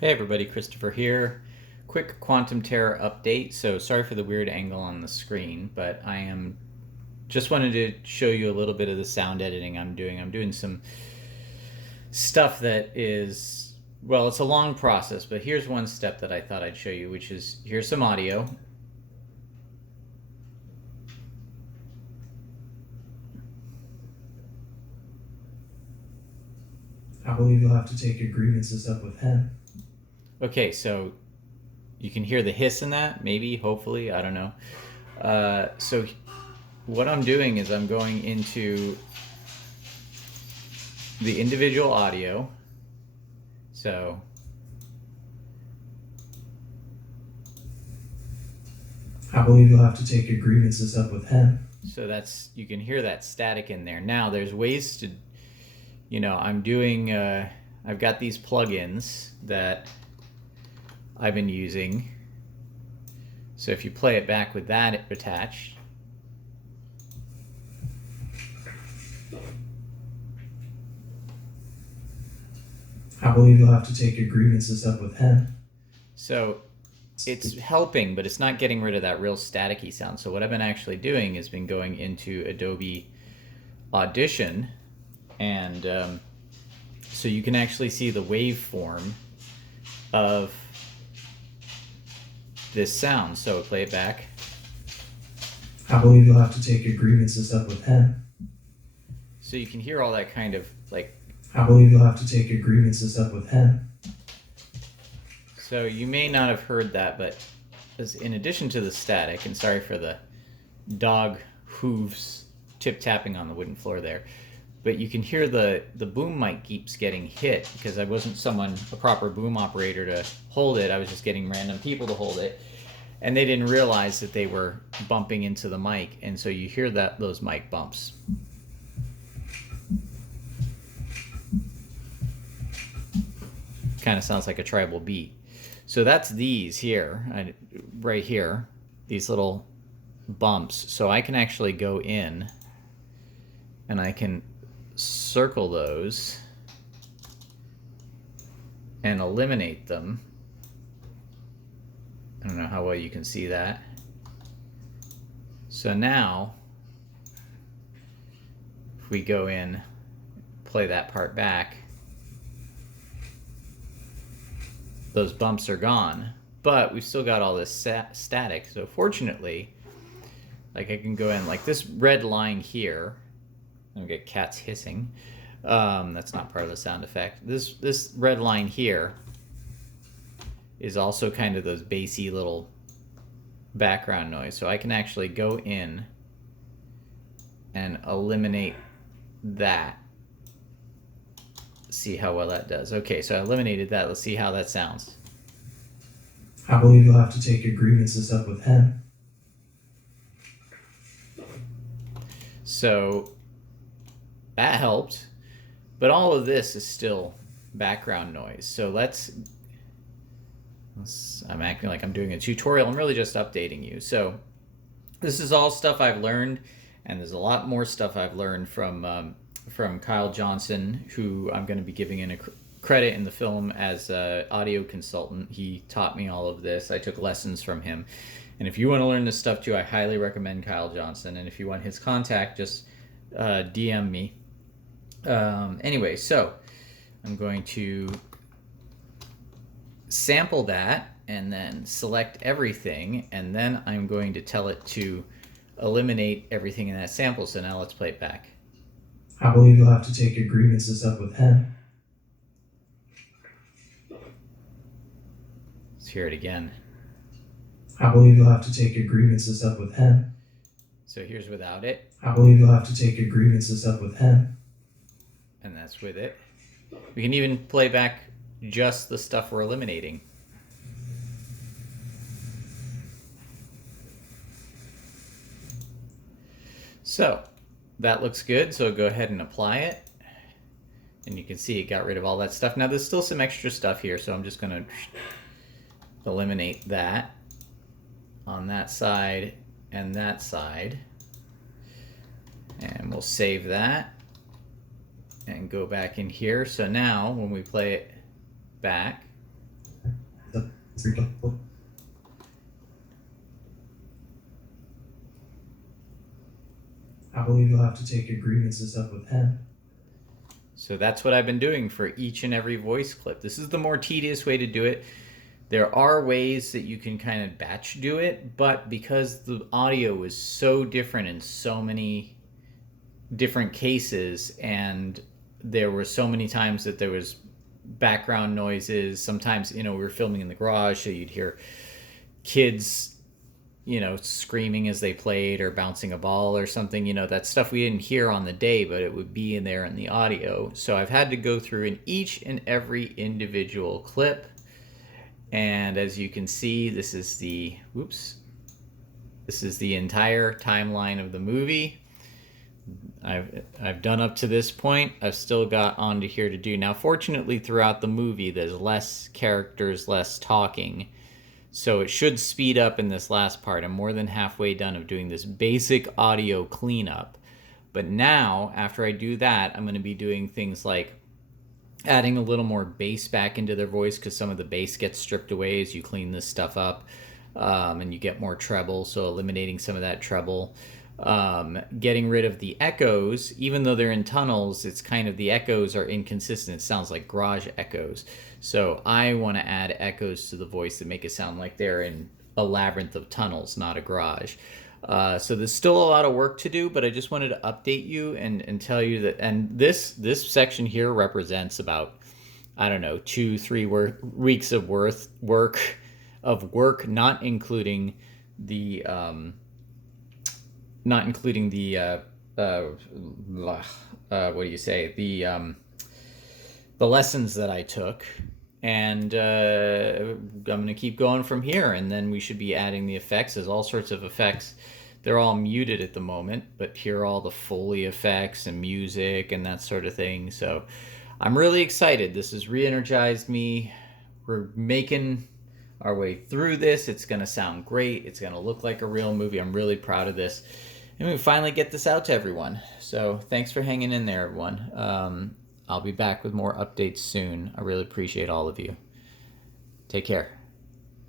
Hey everybody, Christopher here. Quick Quantum Terror update. So sorry for the weird angle on the screen, but I am just wanted to show you a little bit of the sound editing I'm doing. I'm doing some stuff that is, well, it's a long process, but here's one step that I thought I'd show you, which is here's some audio. I believe you'll have to take your grievances up with him. Okay, so you can hear the hiss in that, maybe, hopefully, I don't know. So what I'm doing is I'm going into the individual audio. So I believe you'll have to take your grievances up with him. so that's, you can hear that static in there. Now there's ways to, I'm doing, I've got these plugins that I've been using. So if you play it back with that attached, I believe you'll have to take your grievances up with him. so it's helping, but it's not getting rid of that real staticky sound. So what I've been actually doing is been going into Adobe Audition, and so you can actually see the waveform of this sound. So play it back. I believe you'll have to take your grievances up with him. So you can hear all that kind of like, I believe you'll have to take your grievances up with him. so you may not have heard that, but in addition to the static, and sorry for the dog hooves tip-tapping on the wooden floor there, but you can hear the boom mic keeps getting hit because I wasn't a proper boom operator to hold it. I was just getting random people to hold it, and they didn't realize that they were bumping into the mic, and so you hear those mic bumps. Kind of sounds like a tribal beat. So that's these here, right here, these little bumps. So I can actually go in and I can circle those and eliminate them. I don't know how well you can see that. So now, if we go in, play that part back, those bumps are gone, but we've still got all this static. So fortunately, like I can go in like this red line here. I'm gonna get cats hissing. That's not part of the sound effect. This red line here is also kind of those bassy little background noise. So I can actually go in and eliminate that. See how well that does. Okay, so I eliminated that. Let's see how that sounds. I believe you'll have to take your grievances up with him. So that helped, but all of this is still background noise. So I'm acting like I'm doing a tutorial. I'm really just updating you. So this is all stuff I've learned, and there's a lot more stuff I've learned from Kyle Johnson, who I'm going to be giving in a credit in the film as an audio consultant. He taught me all of this. I took lessons from him. And if you want to learn this stuff too, I highly recommend Kyle Johnson. And if you want his contact, just DM me. Anyway, so I'm going to sample that and then select everything. And then I'm going to tell it to eliminate everything in that sample. So now let's play it back. I believe you'll have to take your grievances up with him. Let's hear it again. I believe you'll have to take your grievances up with him. So here's without it. I believe you'll have to take your grievances up with him. And that's with it. We can even play back just the stuff we're eliminating. So that looks good. So go ahead and apply it. And you can see it got rid of all that stuff. Now there's still some extra stuff here, so I'm just going to eliminate that on that side and that side. And we'll save that and go back in here. So now when we play it back, I believe you'll have to take your grievances up with him. So that's what I've been doing for each and every voice clip. This is the more tedious way to do it. There are ways that you can kind of batch do it, but because the audio is so different in so many different cases, and there were so many times that there was background noises. Sometimes, we were filming in the garage, so you'd hear kids, screaming as they played or bouncing a ball or something. That stuff we didn't hear on the day, but it would be in there in the audio. So I've had to go through in each and every individual clip. And as you can see, this is the entire timeline of the movie. I've done up to this point. I've still got onto here to do. Now, fortunately, throughout the movie, there's less characters, less talking. So it should speed up in this last part. I'm more than halfway done of doing this basic audio cleanup. But now, after I do that, I'm going to be doing things like adding a little more bass back into their voice, because some of the bass gets stripped away as you clean this stuff up, and you get more treble, so eliminating some of that treble. Getting rid of the echoes. Even though they're in tunnels, it's kind of, the echoes are inconsistent. It sounds like garage echoes. So I want to add echoes to the voice that make it sound like they're in a labyrinth of tunnels, not a garage. So there's still a lot of work to do, but I just wanted to update you and tell you that. And this section here represents about, 2-3 weeks of work, not including the the lessons that I took. And I'm going to keep going from here, and then we should be adding the effects. There's all sorts of effects. They're all muted at the moment, but here are all the Foley effects and music and that sort of thing. So I'm really excited. This has re-energized me. We're making our way through this. It's going to sound great. It's going to look like a real movie. I'm really proud of this. And we finally get this out to everyone. So thanks for hanging in there, everyone. I'll be back with more updates soon. I really appreciate all of you. Take care.